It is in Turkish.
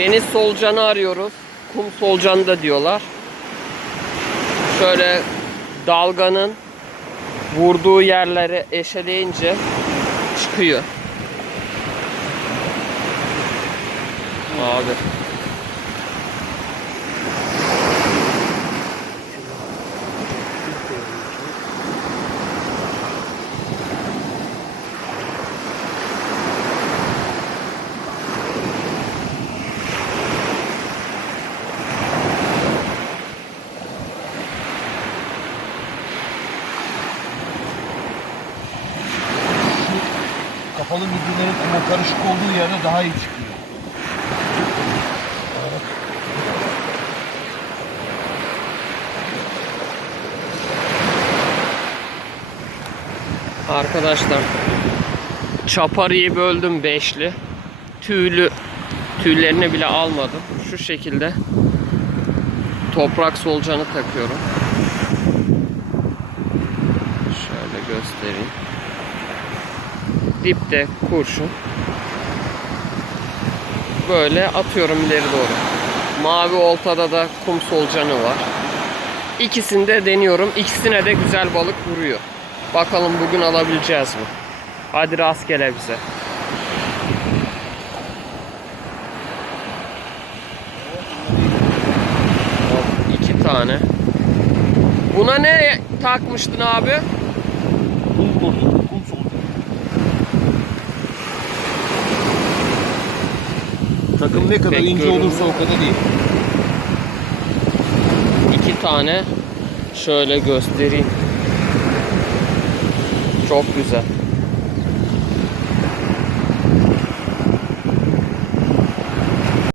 Deniz solucanı arıyoruz. Kum solucanı da diyorlar. Şöyle dalganın vurduğu yerleri eşeleyince çıkıyor. Abi. Kapalı müdürlerin kuma karışık olduğu yerde daha iyi çıkıyor. Arkadaşlar çaparıyı böldüm beşli. Tüylü tüylerini bile almadım. Şu şekilde toprak solucanı takıyorum. Şöyle göstereyim. Dipte kurşun. Böyle atıyorum ileri doğru. Mavi oltada da kum solucanı var. İkisini de deniyorum. İkisine de güzel balık vuruyor. Bakalım bugün alabileceğiz mi? Hadi rastgele bize. Hop, iki tane. Buna ne takmıştın abi? Kum bozu, kum solucanı. Takım ne kadar ince olursa o kadar iyi. İki tane şöyle göstereyim. Çok güzel.